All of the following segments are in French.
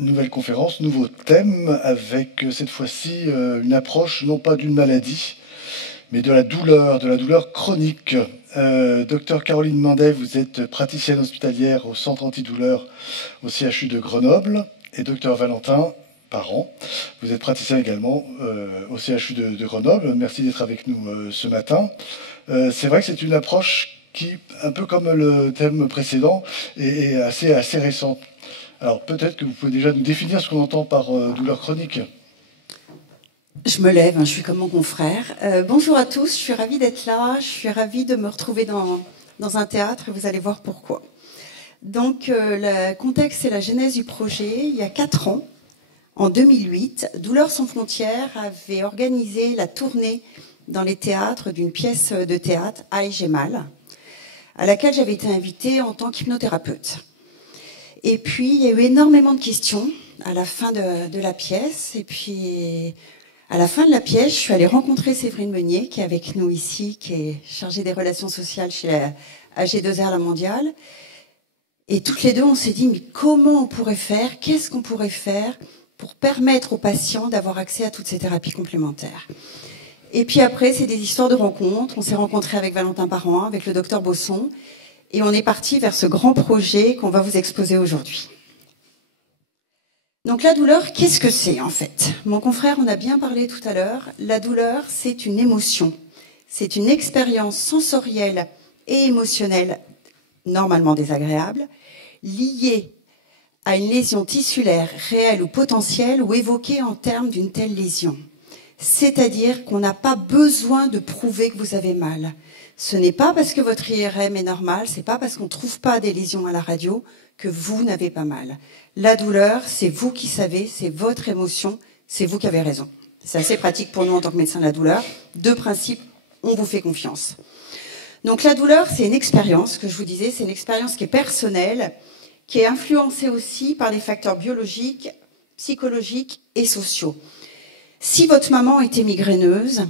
Nouvelle conférence, nouveau thème, avec cette fois-ci une approche non pas d'une maladie, mais de la douleur chronique. Docteur Caroline Mandet, vous êtes praticienne hospitalière au centre antidouleur au CHU de Grenoble, et docteur Valentin Parent, vous êtes praticien également au CHU de Grenoble. Merci d'être avec nous ce matin. C'est vrai que c'est une approche qui, un peu comme le thème précédent, est assez récente. Alors peut-être que vous pouvez déjà nous définir ce qu'on entend par douleur chronique. Je me lève, hein, je suis comme mon confrère. Bonjour à tous, je suis ravie d'être là, je suis ravie de me retrouver dans un théâtre et vous allez voir pourquoi. Donc le contexte et la genèse du projet, il y a 4 ans, en 2008, Douleurs sans frontières avait organisé la tournée dans les théâtres d'une pièce de théâtre, Aïe j'ai mal, à laquelle j'avais été invitée en tant qu'hypnothérapeute. Et puis il y a eu énormément de questions à la fin de la pièce, et puis à la fin de la pièce, je suis allée rencontrer Séverine Meunier, qui est avec nous ici, qui est chargée des relations sociales chez la AG2R La Mondiale. Et toutes les deux, on s'est dit, mais comment on pourrait faire, qu'est-ce qu'on pourrait faire pour permettre aux patients d'avoir accès à toutes ces thérapies complémentaires. Et puis après, c'est des histoires de rencontres. On s'est rencontrés avec Valentin Parent, avec le docteur Bosson, et on est parti vers ce grand projet qu'on va vous exposer aujourd'hui. Donc la douleur, qu'est-ce que c'est en fait? Mon confrère en a bien parlé tout à l'heure. La douleur, c'est une émotion. C'est une expérience sensorielle et émotionnelle, normalement désagréable, liée à une lésion tissulaire réelle ou potentielle ou évoquée en termes d'une telle lésion. C'est-à-dire qu'on n'a pas besoin de prouver que vous avez mal. Ce n'est pas parce que votre IRM est normal, c'est pas parce qu'on ne trouve pas des lésions à la radio que vous n'avez pas mal. La douleur, c'est vous qui savez, c'est votre émotion, c'est vous qui avez raison. C'est assez pratique pour nous en tant que médecin de la douleur. 2 principes, on vous fait confiance. Donc la douleur, c'est une expérience, que je vous disais, c'est une expérience qui est personnelle, qui est influencée aussi par des facteurs biologiques, psychologiques et sociaux. Si votre maman était migraineuse,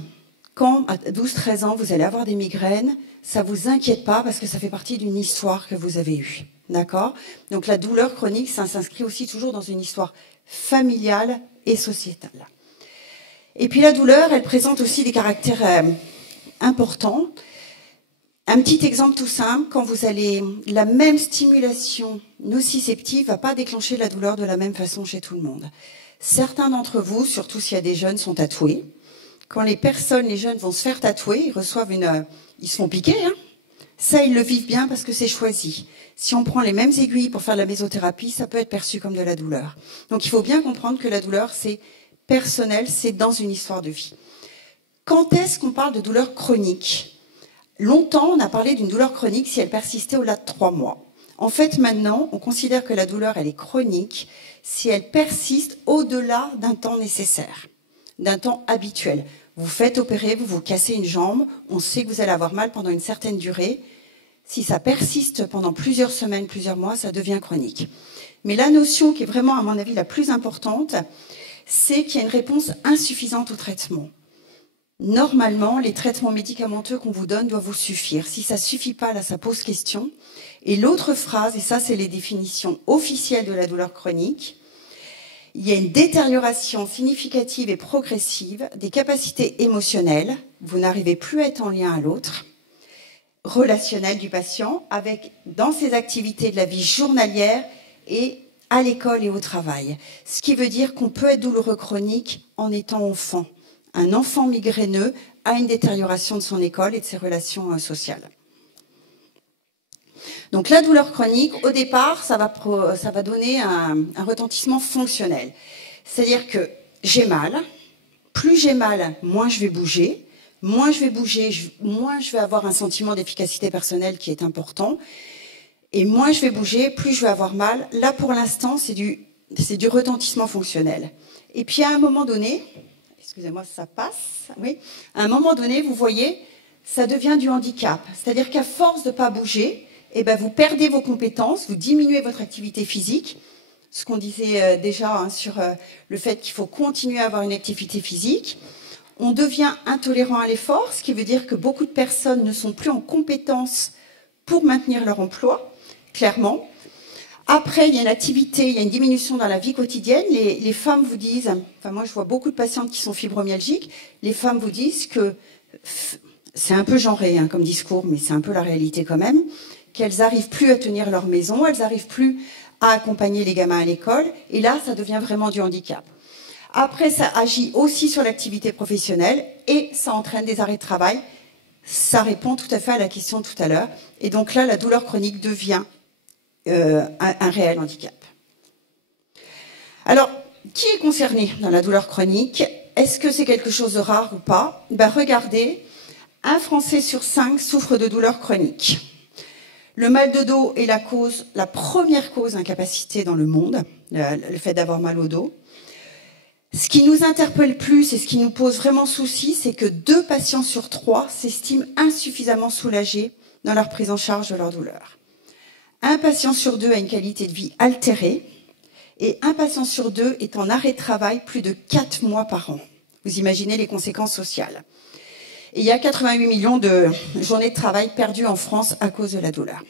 quand à 12-13 ans vous allez avoir des migraines, ça ne vous inquiète pas parce que ça fait partie d'une histoire que vous avez eue. D'accord? Donc la douleur chronique, ça s'inscrit aussi toujours dans une histoire familiale et sociétale. Et puis la douleur, elle présente aussi des caractères importants. Un petit exemple tout simple, quand vous allez, la même stimulation nociceptive ne va pas déclencher la douleur de la même façon chez tout le monde. Certains d'entre vous, surtout s'il y a des jeunes, sont tatoués. Quand les jeunes vont se faire tatouer, ils reçoivent ils se font piquer, hein. Ça, ils le vivent bien parce que c'est choisi. Si on prend les mêmes aiguilles pour faire de la mésothérapie, ça peut être perçu comme de la douleur. Donc il faut bien comprendre que la douleur, c'est personnel, c'est dans une histoire de vie. Quand est-ce qu'on parle de douleur chronique? Longtemps, on a parlé d'une douleur chronique si elle persistait au-delà de 3 mois. En fait, maintenant, on considère que la douleur, elle est chronique si elle persiste au-delà d'un temps nécessaire, d'un temps habituel. Vous faites opérer, vous vous cassez une jambe, on sait que vous allez avoir mal pendant une certaine durée. Si ça persiste pendant plusieurs semaines, plusieurs mois, ça devient chronique. Mais la notion qui est vraiment, à mon avis, la plus importante, c'est qu'il y a une réponse insuffisante au traitement. Normalement, les traitements médicamenteux qu'on vous donne doivent vous suffire. Si ça ne suffit pas, là, ça pose question. Et l'autre phrase, et ça, c'est les définitions officielles de la douleur chronique, il y a une détérioration significative et progressive des capacités émotionnelles. Vous n'arrivez plus à être en lien à l'autre, relationnel du patient, avec dans ses activités de la vie journalière et à l'école et au travail. Ce qui veut dire qu'on peut être douloureux chronique en étant enfant. Un enfant migraineux a une détérioration de son école et de ses relations sociales. Donc la douleur chronique, au départ, ça va donner un retentissement fonctionnel. C'est-à-dire que j'ai mal, plus j'ai mal, moins je vais bouger, moins je vais bouger, moins je vais avoir un sentiment d'efficacité personnelle qui est important, et moins je vais bouger, plus je vais avoir mal. Là, pour l'instant, c'est du retentissement fonctionnel. Et puis à un moment donné, excusez-moi, ça passe, oui, à un moment donné, vous voyez, ça devient du handicap. C'est-à-dire qu'à force de ne pas bouger, eh ben, vous perdez vos compétences, vous diminuez votre activité physique, ce qu'on disait déjà sur le fait qu'il faut continuer à avoir une activité physique. On devient intolérant à l'effort, ce qui veut dire que beaucoup de personnes ne sont plus en compétence pour maintenir leur emploi, clairement. Après, il y a une activité, il y a une diminution dans la vie quotidienne. Les femmes vous disent, enfin moi je vois beaucoup de patientes qui sont fibromyalgiques, les femmes vous disent que, c'est un peu genré hein, comme discours, mais c'est un peu la réalité quand même, qu'elles n'arrivent plus à tenir leur maison, elles n'arrivent plus à accompagner les gamins à l'école, et là ça devient vraiment du handicap. Après, ça agit aussi sur l'activité professionnelle et ça entraîne des arrêts de travail. Ça répond tout à fait à la question tout à l'heure. Et donc là, la douleur chronique devient un réel handicap. Alors, qui est concerné dans la douleur chronique? Est-ce que c'est quelque chose de rare ou pas? Ben, regardez, un Français sur 5 souffre de douleur chronique. Le mal de dos est la première cause d'incapacité dans le monde, le fait d'avoir mal au dos. Ce qui nous interpelle plus et ce qui nous pose vraiment souci, c'est que 2 patients sur 3 s'estiment insuffisamment soulagés dans leur prise en charge de leur douleur. Un patient sur 2 a une qualité de vie altérée et un patient sur 2 est en arrêt de travail plus de 4 mois par an. Vous imaginez les conséquences sociales. Et il y a 88 millions de journées de travail perdues en France à cause de la douleur.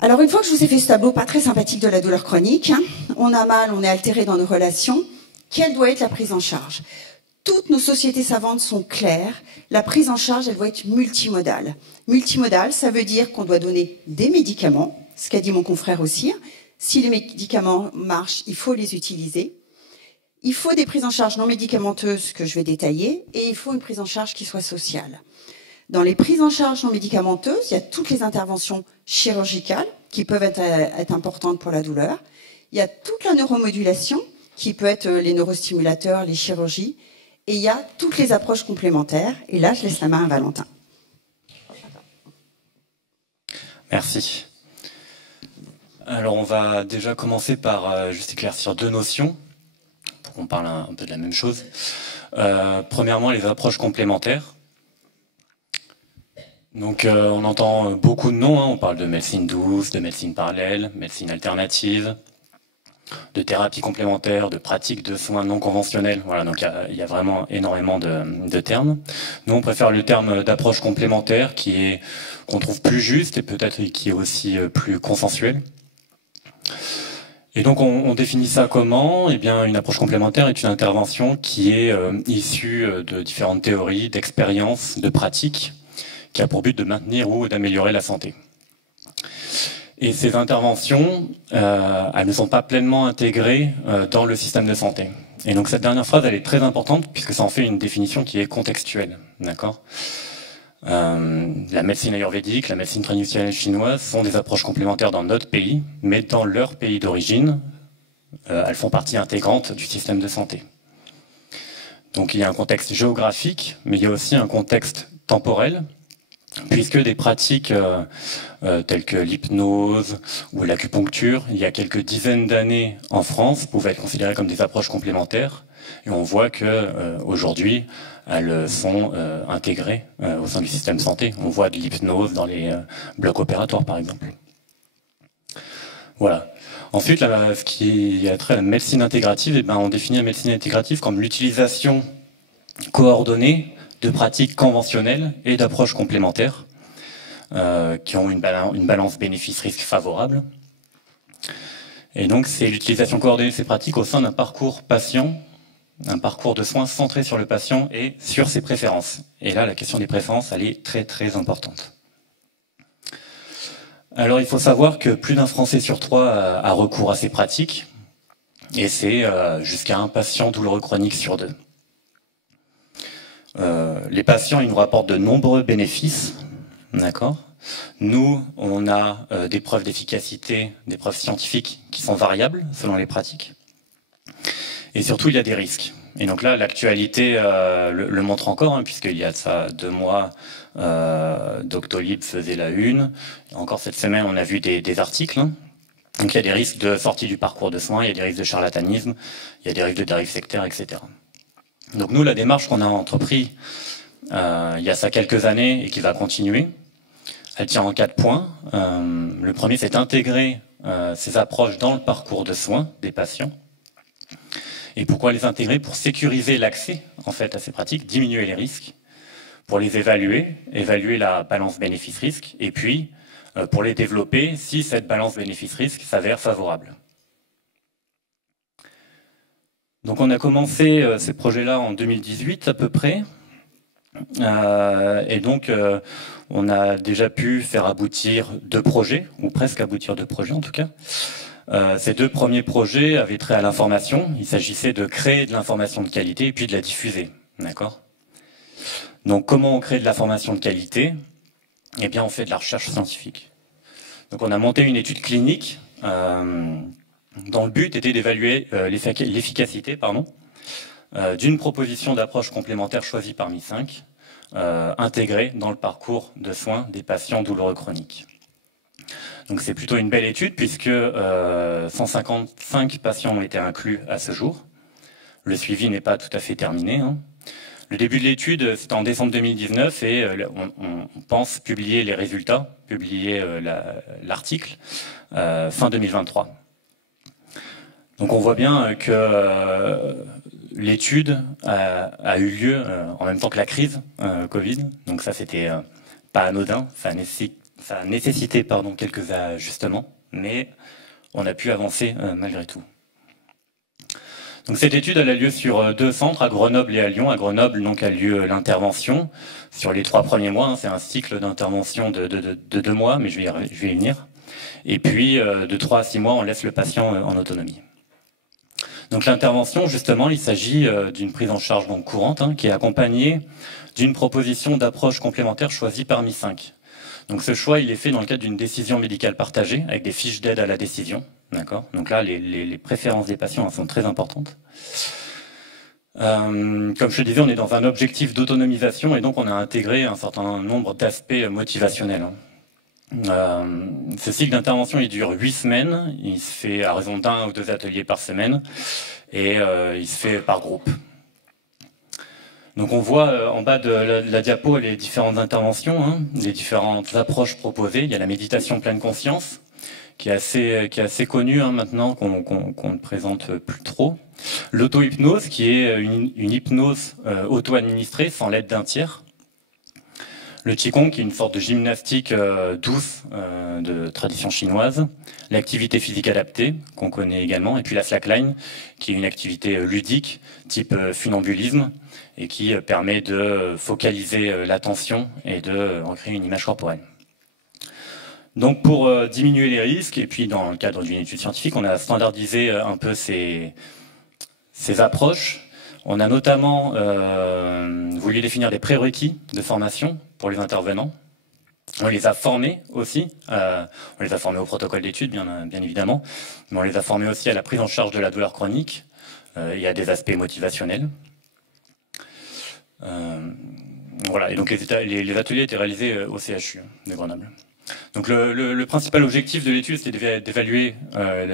Alors une fois que je vous ai fait ce tableau pas très sympathique de la douleur chronique, hein, on a mal, on est altéré dans nos relations, quelle doit être la prise en charge? Toutes nos sociétés savantes sont claires, la prise en charge, elle doit être multimodale. Multimodale, ça veut dire qu'on doit donner des médicaments, ce qu'a dit mon confrère aussi. Si les médicaments marchent, il faut les utiliser. Il faut des prises en charge non médicamenteuses que je vais détailler, et il faut une prise en charge qui soit sociale. Dans les prises en charge non médicamenteuses, il y a toutes les interventions chirurgicales qui peuvent être importantes pour la douleur. Il y a toute la neuromodulation qui peut être les neurostimulateurs, les chirurgies. Et il y a toutes les approches complémentaires. Et là, je laisse la main à Valentin. Merci. Alors, on va déjà commencer par juste éclaircir 2 notions, pour qu'on parle un peu de la même chose. Premièrement, les approches complémentaires. Donc, on entend beaucoup de noms, hein. On parle de médecine douce, de médecine parallèle, médecine alternative, de thérapie complémentaire, de pratiques de soins non conventionnels. Voilà, donc il y a vraiment énormément de termes. Nous, on préfère le terme d'approche complémentaire qu'on trouve plus juste et peut-être qui est aussi plus consensuel. Et donc, on définit ça comment? Eh bien, une approche complémentaire est une intervention qui est issue de différentes théories, d'expériences, de pratiques, qui a pour but de maintenir ou d'améliorer la santé. Et ces interventions, elles ne sont pas pleinement intégrées dans le système de santé. Et donc cette dernière phrase, elle est très importante puisque ça en fait une définition qui est contextuelle, d'accord ? La médecine ayurvédique, la médecine traditionnelle chinoise sont des approches complémentaires dans notre pays, mais dans leur pays d'origine, elles font partie intégrante du système de santé. Donc il y a un contexte géographique, mais il y a aussi un contexte temporel, puisque des pratiques telles que l'hypnose ou l'acupuncture, il y a quelques dizaines d'années en France, pouvaient être considérées comme des approches complémentaires. Et on voit que aujourd'hui, elles sont intégrées au sein du système de santé. On voit de l'hypnose dans les blocs opératoires, par exemple. Voilà. Ensuite, ce qui a trait à la médecine intégrative, eh ben, on définit la médecine intégrative comme l'utilisation coordonnée de pratiques conventionnelles et d'approches complémentaires qui ont une balance bénéfice-risque favorable. Et donc, c'est l'utilisation coordonnée de ces pratiques au sein d'un parcours patient, un parcours de soins centré sur le patient et sur ses préférences. Et là, la question des préférences, elle est très très importante. Alors, il faut savoir que plus d'un Français sur 3 a recours à ces pratiques, et c'est jusqu'à un patient douloureux chronique sur 2. Les patients, ils nous rapportent de nombreux bénéfices, d'accord ? Nous, on a des preuves d'efficacité, des preuves scientifiques qui sont variables selon les pratiques. Et surtout, il y a des risques. Et donc là, l'actualité le montre encore, hein, puisqu'il y a de ça 2 mois, Doctolib faisait la une. Encore cette semaine, on a vu des articles. Hein. Donc il y a des risques de sortie du parcours de soins, il y a des risques de charlatanisme, il y a des risques de dérive sectaire, etc. Donc nous, la démarche qu'on a entreprise il y a ça quelques années et qui va continuer, elle tient en 4 points. Le premier, c'est d'intégrer ces approches dans le parcours de soins des patients. Et pourquoi les intégrer? Pour sécuriser l'accès en fait, à ces pratiques, diminuer les risques, pour les évaluer la balance bénéfice-risque, et puis pour les développer si cette balance bénéfice-risque s'avère favorable. Donc on a commencé ces projets-là en 2018 à peu près. Et donc on a déjà pu faire aboutir 2 projets, ou presque aboutir 2 projets en tout cas. Ces 2 premiers projets avaient trait à l'information. Il s'agissait de créer de l'information de qualité et puis de la diffuser. D'accord ? Donc comment on crée de l'information de qualité ? Eh bien on fait de la recherche scientifique. Donc on a monté une étude clinique dont le but était d'évaluer l'efficacité d'une proposition d'approche complémentaire choisie parmi 5, intégrée dans le parcours de soins des patients douloureux chroniques. Donc c'est plutôt une belle étude puisque 155 patients ont été inclus à ce jour. Le suivi n'est pas tout à fait terminé. Le début de l'étude, c'était en décembre 2019 et on pense publier les résultats, publier l'article fin 2023. Donc on voit bien que l'étude a eu lieu en même temps que la crise Covid. Donc ça, c'était pas anodin. Ça a nécessité quelques ajustements, mais on a pu avancer malgré tout. Donc cette étude elle a lieu sur 2 centres, à Grenoble et à Lyon. À Grenoble, donc, a lieu l'intervention sur les 3 premiers mois. C'est un cycle d'intervention de 2 mois, mais je vais y venir. Et puis, de 3 à 6 mois, on laisse le patient en autonomie. Donc l'intervention, justement, il s'agit d'une prise en charge donc, courante, qui est accompagnée d'une proposition d'approche complémentaire choisie parmi 5. Donc ce choix, il est fait dans le cadre d'une décision médicale partagée, avec des fiches d'aide à la décision. D'accord. Donc là, les préférences des patients sont très importantes. Comme je te disais, on est dans un objectif d'autonomisation et donc on a intégré un certain nombre d'aspects motivationnels. Ce cycle d'intervention, il dure 8 semaines. Il se fait à raison d'1 ou 2 ateliers par semaine et il se fait par groupe. Donc on voit en bas de la diapo les différentes interventions, les différentes approches proposées. Il y a la méditation pleine conscience, qui est assez connu maintenant, qu'on ne présente plus trop. L'auto-hypnose, qui est une hypnose auto-administrée sans l'aide d'un tiers. Le Qigong, qui est une sorte de gymnastique douce de tradition chinoise. L'activité physique adaptée, qu'on connaît également. Et puis la slackline, qui est une activité ludique, type funambulisme, et qui permet de focaliser l'attention et de recréer une image corporelle. Donc pour diminuer les risques, et puis dans le cadre d'une étude scientifique, on a standardisé un peu ces approches. On a notamment voulu définir des prérequis de formation pour les intervenants. On les a formés aussi, on les a formés au protocole d'étude bien évidemment, mais on les a formés aussi à la prise en charge de la douleur chronique et à des aspects motivationnels. Voilà, et donc les ateliers étaient réalisés au CHU de Grenoble. Donc le principal objectif de l'étude, c'était d'évaluer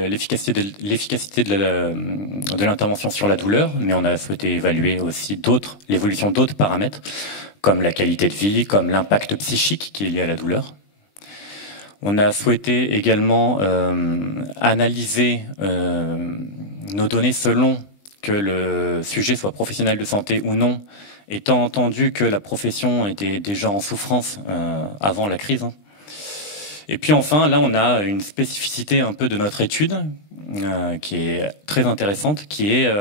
l'efficacité de l'intervention sur la douleur, mais on a souhaité évaluer aussi l'évolution d'autres paramètres, comme la qualité de vie, comme l'impact psychique qui est lié à la douleur. On a souhaité également analyser nos données selon que le sujet soit professionnel de santé ou non, étant entendu que la profession était déjà en souffrance avant la crise. Et puis enfin, là, on a une spécificité un peu de notre étude qui est très intéressante, qui est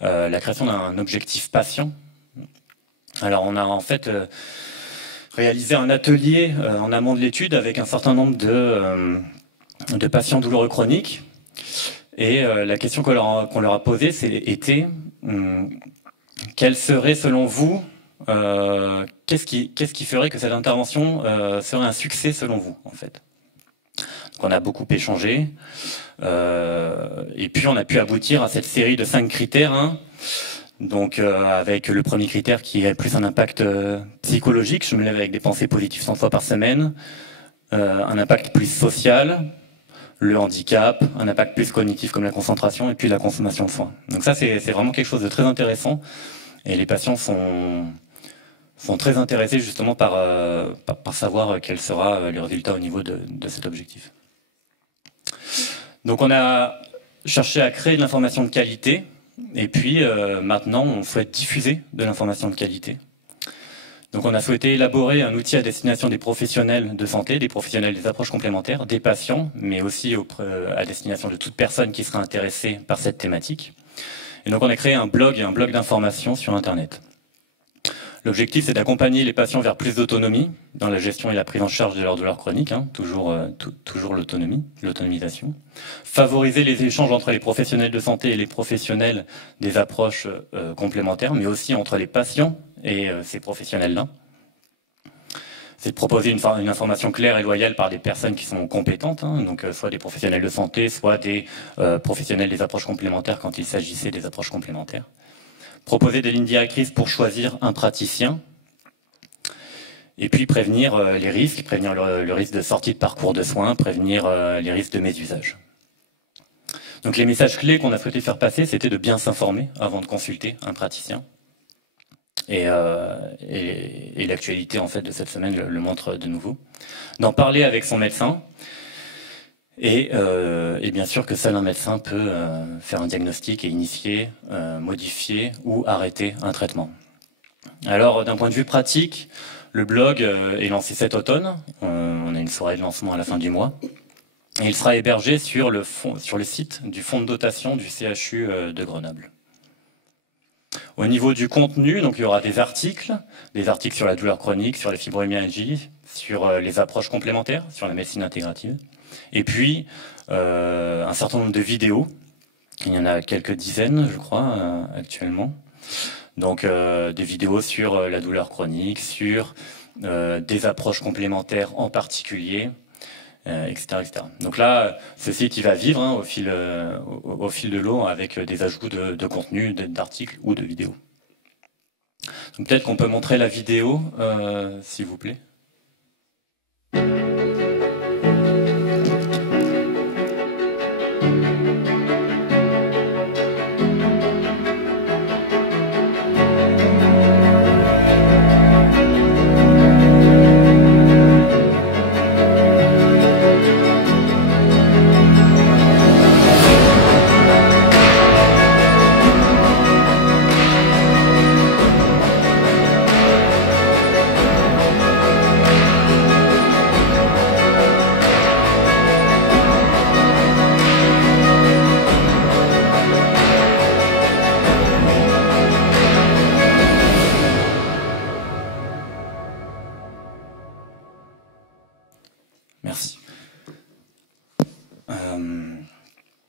la création d'un objectif patient. Alors, on a en fait réalisé un atelier en amont de l'étude avec un certain nombre de patients douloureux chroniques. Et la question qu'on leur a posée, était quelle serait, selon vous, qu'est-ce qui ferait que cette intervention serait un succès selon vous, en fait. Donc on a beaucoup échangé, et puis on a pu aboutir à cette série de 5 critères, donc avec le premier critère qui est plus un impact psychologique, je me lève avec des pensées positives 100 fois par semaine, un impact plus social, le handicap, un impact plus cognitif comme la concentration, et puis la consommation de soins. Donc ça c'est vraiment quelque chose de très intéressant, et les patients sont très intéressés justement par savoir quel sera le résultat au niveau de cet objectif. Donc on a cherché à créer de l'information de qualité, et puis maintenant on souhaite diffuser de l'information de qualité. Donc on a souhaité élaborer un outil à destination des professionnels de santé, des professionnels des approches complémentaires, des patients, mais aussi à destination de toute personne qui sera intéressée par cette thématique. Et donc on a créé un blog d'information sur Internet. L'objectif, c'est d'accompagner les patients vers plus d'autonomie dans la gestion et la prise en charge de leurs douleurs chroniques, toujours l'autonomisation. Favoriser les échanges entre les professionnels de santé et les professionnels des approches complémentaires, mais aussi entre les patients et ces professionnels-là. C'est de proposer une information claire et loyale par des personnes qui sont compétentes, donc soit des professionnels de santé, soit des professionnels des approches complémentaires quand il s'agissait des approches complémentaires. Proposer des lignes directrices pour choisir un praticien, et puis prévenir les risques, prévenir le risque de sortie de parcours de soins, prévenir les risques de mésusage. Donc les messages clés qu'on a souhaité faire passer, c'était de bien s'informer avant de consulter un praticien. Et l'actualité en fait de cette semaine le montre de nouveau. D'en parler avec son médecin, et bien sûr que seul un médecin peut faire un diagnostic et initier, modifier ou arrêter un traitement. Alors d'un point de vue pratique, le blog est lancé cet automne. On a une soirée de lancement à la fin du mois. Et il sera hébergé sur le site du fonds de dotation du CHU de Grenoble. Au niveau du contenu, donc il y aura des articles sur la douleur chronique, sur les fibromyalgies, sur les approches complémentaires, sur la médecine intégrative. Et puis, un certain nombre de vidéos. Il y en a quelques dizaines, je crois, actuellement. Donc, des vidéos sur la douleur chronique, sur des approches complémentaires en particulier, etc., etc. Donc là, ce site, il va vivre au fil de l'eau avec des ajouts de contenu, d'articles ou de vidéos. Donc peut-être qu'on peut montrer la vidéo, s'il vous plaît. Merci.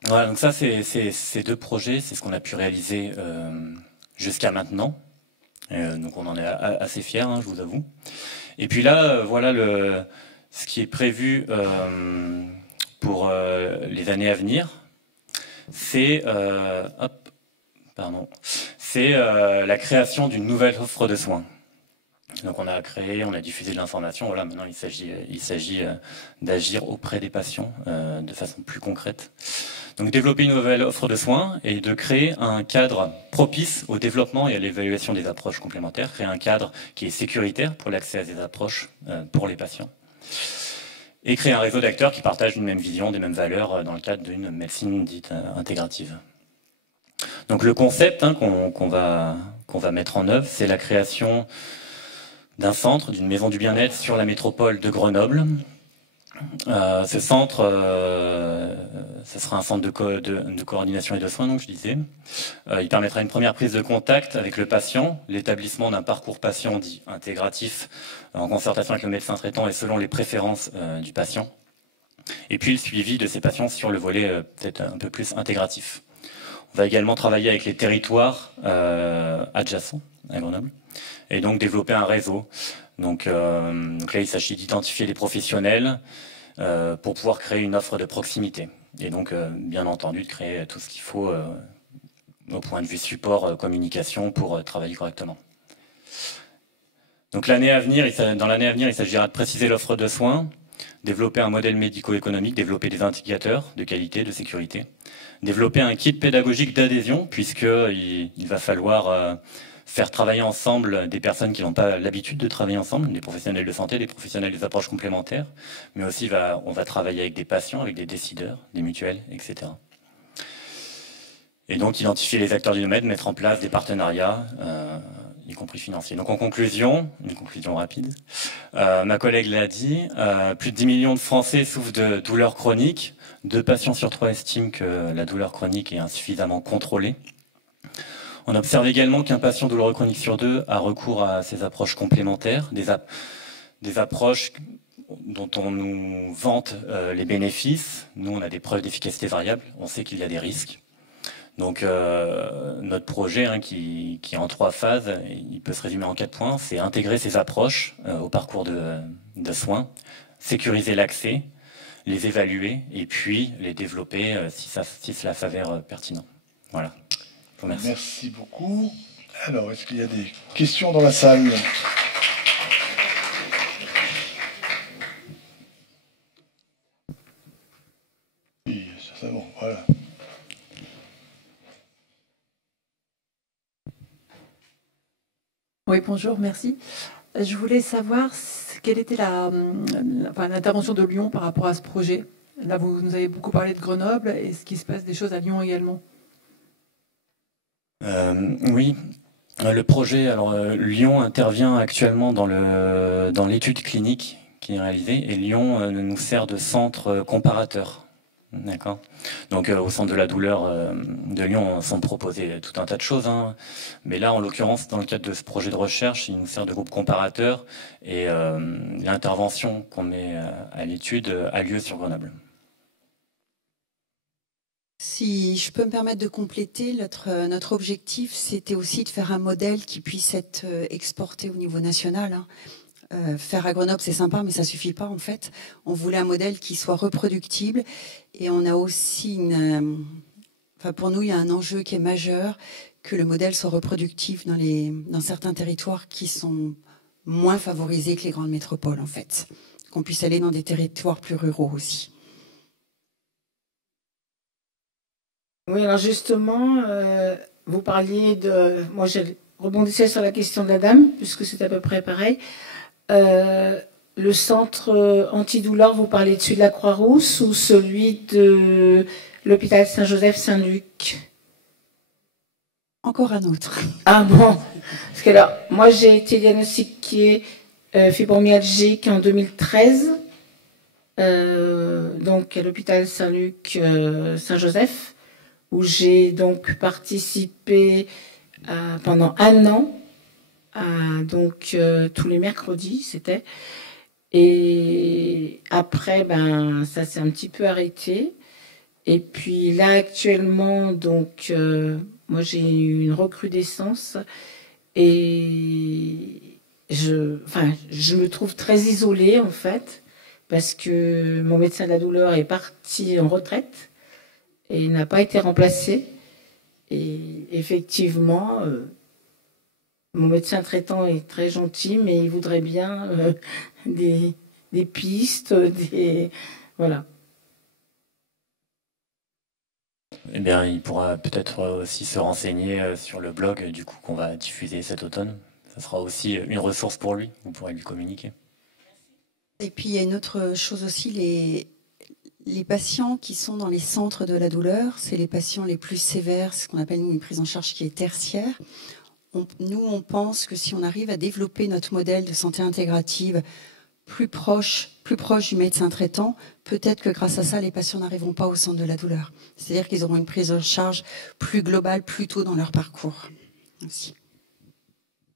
Voilà, donc ça, c'est ces deux projets, c'est ce qu'on a pu réaliser jusqu'à maintenant. Donc on en est assez fiers, je vous avoue. Et puis là, voilà ce qui est prévu pour les années à venir. C'est la création d'une nouvelle offre de soins. Donc on a créé, on a diffusé de l'information. Voilà, maintenant il s'agit d'agir auprès des patients de façon plus concrète. Donc développer une nouvelle offre de soins et de créer un cadre propice au développement et à l'évaluation des approches complémentaires, créer un cadre qui est sécuritaire pour l'accès à ces approches pour les patients. Et créer un réseau d'acteurs qui partagent une même vision, des mêmes valeurs dans le cadre d'une médecine dite intégrative. Donc le concept qu'on va mettre en œuvre, c'est la création d'un centre, d'une maison du bien-être sur la métropole de Grenoble. Ce centre, ce sera un centre de coordination et de soins, donc je disais. Il permettra une première prise de contact avec le patient, l'établissement d'un parcours patient dit intégratif, en concertation avec le médecin traitant et selon les préférences du patient. Et puis le suivi de ces patients sur le volet peut-être un peu plus intégratif. On va également travailler avec les territoires adjacents à Grenoble et donc développer un réseau. Donc là, il s'agit d'identifier les professionnels pour pouvoir créer une offre de proximité. Et donc, bien entendu, de créer tout ce qu'il faut au point de vue support, communication pour travailler correctement. Donc dans l'année à venir, il s'agira de préciser l'offre de soins, développer un modèle médico-économique, développer des indicateurs de qualité, de sécurité, développer un kit pédagogique d'adhésion, puisqu'il va falloir faire travailler ensemble des personnes qui n'ont pas l'habitude de travailler ensemble, des professionnels de santé, des professionnels des approches complémentaires, mais aussi on va travailler avec des patients, avec des décideurs, des mutuelles, etc. Et donc identifier les acteurs du domaine, mettre en place des partenariats, y compris financiers. Donc en conclusion, une conclusion rapide, ma collègue l'a dit, plus de 10 millions de Français souffrent de douleurs chroniques. 2 patients sur 3 estiment que la douleur chronique est insuffisamment contrôlée. On observe également qu'un patient douloureux chronique sur 2 a recours à ces approches complémentaires, des approches dont on nous vante les bénéfices. Nous, on a des preuves d'efficacité variable, on sait qu'il y a des risques. Donc notre projet, hein, qui est en 3 phases, il peut se résumer en 4 points, c'est intégrer ces approches au parcours de soins, sécuriser l'accès, les évaluer et puis les développer si cela s'avère pertinent. Voilà. Merci. Merci beaucoup. Alors, est-ce qu'il y a des questions dans la salle ? Oui, c'est bon, voilà. Oui, bonjour, merci. Je voulais savoir quelle était l'intervention de Lyon par rapport à ce projet. Là, vous nous avez beaucoup parlé de Grenoble. Est-ce qu'il se passe des choses à Lyon également ? Oui, le projet, alors Lyon intervient actuellement dans l'étude clinique qui est réalisée et Lyon nous sert de centre comparateur. D'accord. Donc au centre de la douleur de Lyon, sont proposés tout un tas de choses, hein. Mais là, en l'occurrence, dans le cadre de ce projet de recherche, il nous sert de groupe comparateur et l'intervention qu'on met à l'étude a lieu sur Grenoble. Si je peux me permettre de compléter, notre objectif, c'était aussi de faire un modèle qui puisse être exporté au niveau national, hein. Faire à Grenoble, c'est sympa, mais ça suffit pas en fait. On voulait un modèle qui soit reproductible et on a aussi pour nous, il y a un enjeu qui est majeur, que le modèle soit reproductif dans certains territoires qui sont moins favorisés que les grandes métropoles en fait. Qu'on puisse aller dans des territoires plus ruraux aussi. Oui, alors justement, vous parliez de... Moi, je rebondissais sur la question de la dame, puisque c'est à peu près pareil. Le centre antidouleur, vous parlez de celui de la Croix-Rousse ou celui de l'hôpital Saint-Joseph-Saint-Luc? Encore un autre. Ah bon? Parce que alors, moi, j'ai été diagnostiquée fibromyalgique en 2013, donc à l'hôpital Saint-Luc, Saint-Joseph, où j'ai donc participé pendant 1 an, donc tous les mercredis, c'était. Et après, ça s'est un petit peu arrêté. Et puis là, actuellement, donc, moi, j'ai eu une recrudescence et je me trouve très isolée, en fait, parce que mon médecin de la douleur est parti en retraite et n'a pas été remplacé. Et effectivement, mon médecin traitant est très gentil, mais il voudrait bien des pistes, voilà. Eh bien, il pourra peut-être aussi se renseigner sur le blog du coup qu'on va diffuser cet automne. Ça sera aussi une ressource pour lui, vous pourrez lui communiquer. Et puis il y a une autre chose aussi, les patients qui sont dans les centres de la douleur, c'est les patients les plus sévères, ce qu'on appelle nous une prise en charge qui est tertiaire. Nous, on pense que si on arrive à développer notre modèle de santé intégrative plus proche du médecin traitant, peut-être que grâce à ça, les patients n'arriveront pas au centre de la douleur. C'est-à-dire qu'ils auront une prise en charge plus globale, plus tôt dans leur parcours. Merci.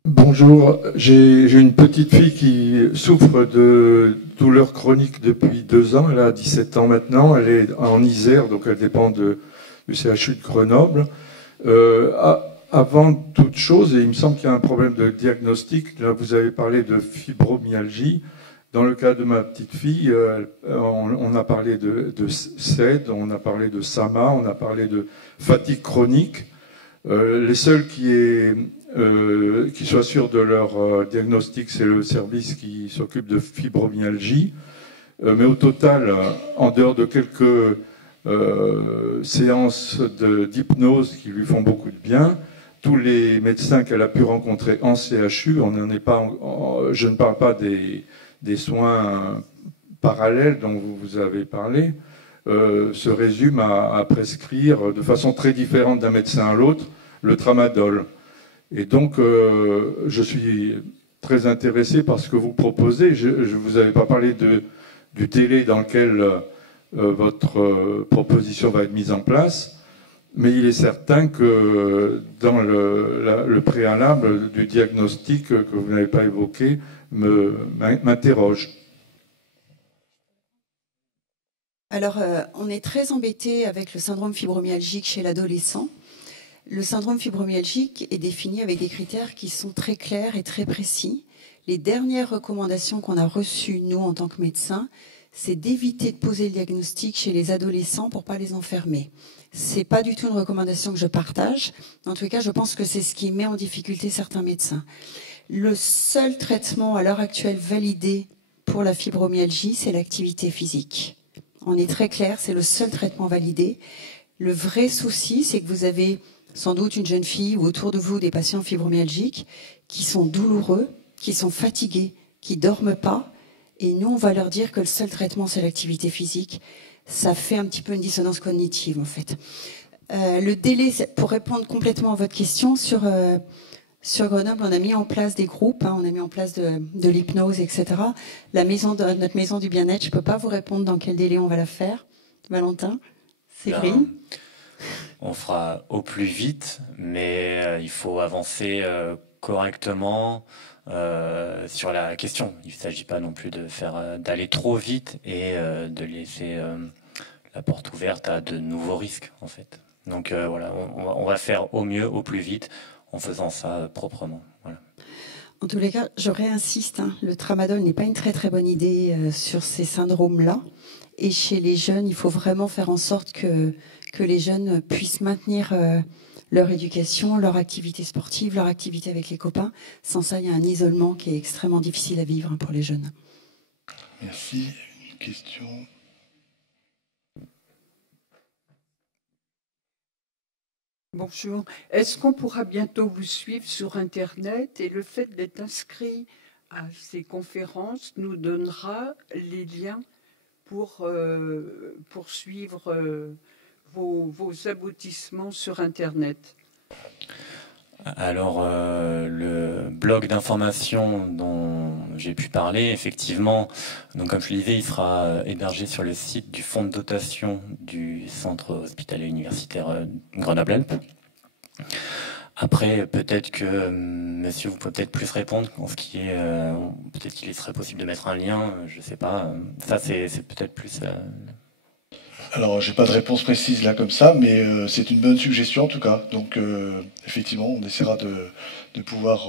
Bonjour, j'ai une petite fille qui souffre de douleurs chroniques depuis 2 ans. Elle a 17 ans maintenant. Elle est en Isère, donc elle dépend du CHU de Grenoble. Avant toute chose, et il me semble qu'il y a un problème de diagnostic, là vous avez parlé de fibromyalgie. Dans le cas de ma petite fille, on a parlé de SED, on a parlé de SAMA, on a parlé de fatigue chronique. Les seuls qui soient sûrs de leur diagnostic, c'est le service qui s'occupe de fibromyalgie. Mais au total, en dehors de quelques séances d'hypnose qui lui font beaucoup de bien, tous les médecins qu'elle a pu rencontrer en CHU, je ne parle pas des soins parallèles dont vous avez parlé, se résument à prescrire de façon très différente d'un médecin à l'autre le tramadol. Et donc, je suis très intéressé par ce que vous proposez. Je ne vous avais pas parlé du délai dans lequel votre proposition va être mise en place, mais il est certain que dans le préalable du diagnostic que vous n'avez pas évoqué m'interroge. Alors, on est très embêté avec le syndrome fibromyalgique chez l'adolescent. Le syndrome fibromyalgique est défini avec des critères qui sont très clairs et très précis. Les dernières recommandations qu'on a reçues, nous, en tant que médecins, c'est d'éviter de poser le diagnostic chez les adolescents pour pas les enfermer. C'est pas du tout une recommandation que je partage. En tout cas, je pense que c'est ce qui met en difficulté certains médecins. Le seul traitement à l'heure actuelle validé pour la fibromyalgie, c'est l'activité physique. On est très clair, c'est le seul traitement validé. Le vrai souci, c'est que vous avez sans doute une jeune fille ou autour de vous des patients fibromyalgiques qui sont douloureux, qui sont fatigués, qui dorment pas. Et nous, on va leur dire que le seul traitement, c'est l'activité physique. Ça fait un petit peu une dissonance cognitive, en fait. Le délai, pour répondre complètement à votre question, sur Grenoble, on a mis en place des groupes, on a mis en place de l'hypnose, etc. Notre maison du bien-être, je ne peux pas vous répondre dans quel délai on va la faire. Valentin, Séverine. On fera au plus vite, mais il faut avancer correctement sur la question. Il ne s'agit pas non plus d'aller trop vite et de laisser la porte ouverte à de nouveaux risques, en fait. Donc voilà, on va faire au mieux, au plus vite, en faisant ça proprement. Voilà. En tous les cas, je réinsiste, le tramadol n'est pas une très très bonne idée sur ces syndromes-là. Et chez les jeunes, il faut vraiment faire en sorte que les jeunes puissent maintenir leur éducation, leur activité sportive, leur activité avec les copains. Sans ça, il y a un isolement qui est extrêmement difficile à vivre pour les jeunes. Merci. Une question. Bonjour. Est-ce qu'on pourra bientôt vous suivre sur Internet et le fait d'être inscrit à ces conférences nous donnera les liens pour suivre vos aboutissements sur Internet? Alors, le blog d'information dont j'ai pu parler, effectivement, donc comme je le disais, il sera hébergé sur le site du fonds de dotation du centre hospitalier universitaire Grenoble-Alpes. Après, peut-être que monsieur, vous pouvez peut-être plus répondre en ce qui est, peut-être qu'il serait possible de mettre un lien, je sais pas. Ça, c'est peut-être plus. Alors, j'ai pas de réponse précise là comme ça, mais c'est une bonne suggestion en tout cas. Donc, effectivement, on essaiera de pouvoir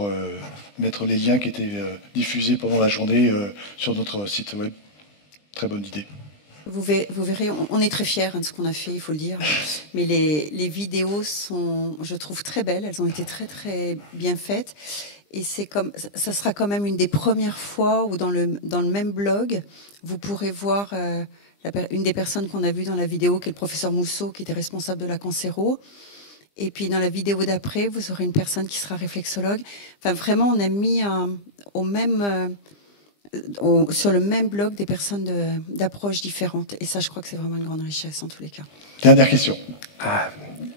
mettre les liens qui étaient diffusés pendant la journée sur notre site web. Très bonne idée. Vous verrez, on est très fiers de ce qu'on a fait, il faut le dire. Mais les vidéos sont, je trouve, très belles. Elles ont été très très bien faites. Et ça sera quand même une des premières fois où dans le même blog, vous pourrez voir une des personnes qu'on a vues dans la vidéo, qui est le professeur Mousseau, qui était responsable de la cancéro. Et puis dans la vidéo d'après, vous aurez une personne qui sera réflexologue. Enfin, vraiment, on a mis sur le même blog des personnes d'approches différentes. Et ça, je crois que c'est vraiment une grande richesse en tous les cas. Dernière question.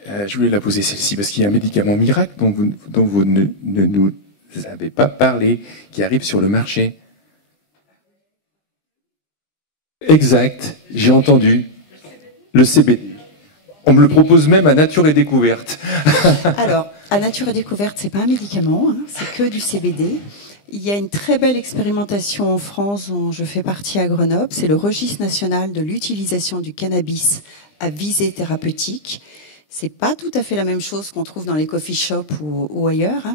Je voulais la poser celle-ci parce qu'il y a un médicament miracle dont vous ne nous avez pas parlé, qui arrive sur le marché. Exact, j'ai entendu. Le CBD. On me le propose même à Nature et Découverte. Alors, à Nature et Découverte, c'est pas un médicament, c'est que du CBD. Il y a une très belle expérimentation en France dont je fais partie à Grenoble. C'est le registre national de l'utilisation du cannabis à visée thérapeutique. C'est pas tout à fait la même chose qu'on trouve dans les coffee shops ou ailleurs.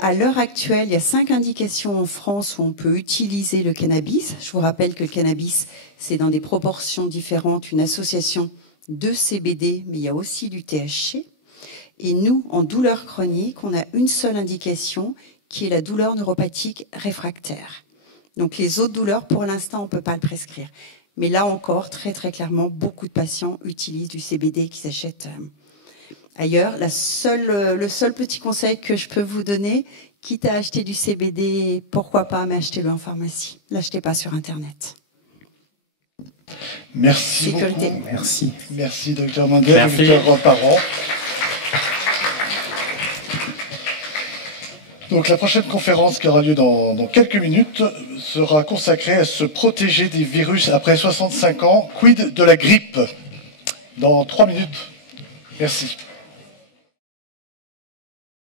À l'heure actuelle, il y a 5 indications en France où on peut utiliser le cannabis. Je vous rappelle que le cannabis, c'est dans des proportions différentes une association de CBD, mais il y a aussi du THC. Et nous, en douleur chronique, on a une seule indication qui est la douleur neuropathique réfractaire. Donc les autres douleurs, pour l'instant, on ne peut pas le prescrire. Mais là encore, très très clairement, beaucoup de patients utilisent du CBD qu'ils achètent ailleurs. Le seul petit conseil que je peux vous donner, quitte à acheter du CBD, pourquoi pas, mais achetez-le en pharmacie. L'achetez pas sur Internet. Merci Sécurité. beaucoup. Merci. Merci, docteur Mandel, docteur Parent. Donc la prochaine conférence qui aura lieu dans quelques minutes sera consacrée à se protéger des virus après 65 ans. Quid de la grippe? Dans 3 minutes. Merci.